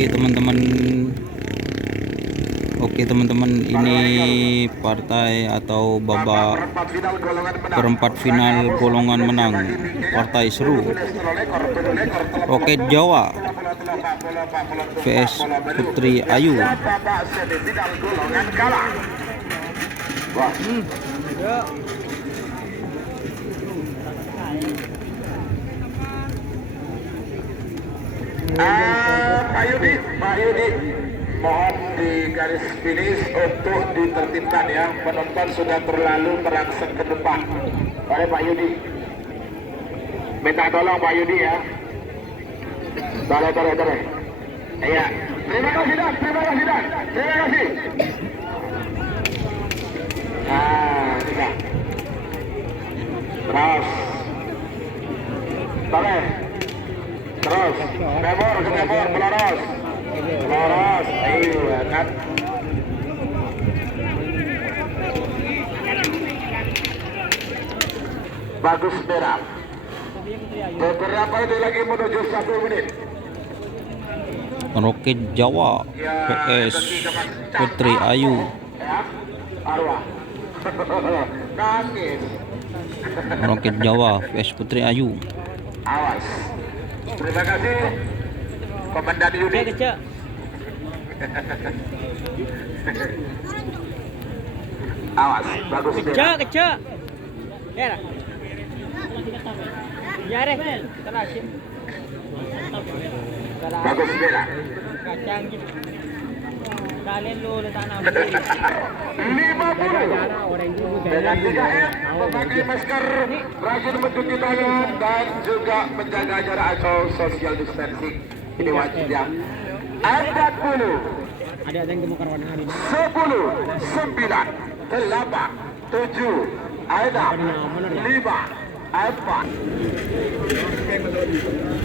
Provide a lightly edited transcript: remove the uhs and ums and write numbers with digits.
Oke teman-teman, ini partai atau babak perempat final golongan menang. Partai seru. Roket Jawa vs Putri Ayu. Pak Yudi, mohon di garis finish untuk ditertibkan ya. Penonton sudah terlalu merangsek ke depan. Oleh Pak Yudi, minta tolong Pak Yudi ya. Boleh. Iya. Terima kasih Dan. Terima kasih. Tidak. Terus, kemor, peloros, ayo kan. Bagus merah. Beberapa itu lagi menuju 1 menit. Roket Jawa vs Putri Ayu. Arwah. Nangis. Roket Jawa vs Putri Ayu. Awas. Terima kasih Komandan Yudi. Awas, bagus. Kecak. Ya. Yare, terakhir. Bagus beda. Kacang gitu. Kalian lu letak nama. 50 dengan 3M, memakai masker, rajin mencuci tangan dan juga menjaga jarak atau social distancing. Ini wajib ya. 40. Ada yang gemukar warna hari ini. 10, 9, 8, 7, 6, 5, 4.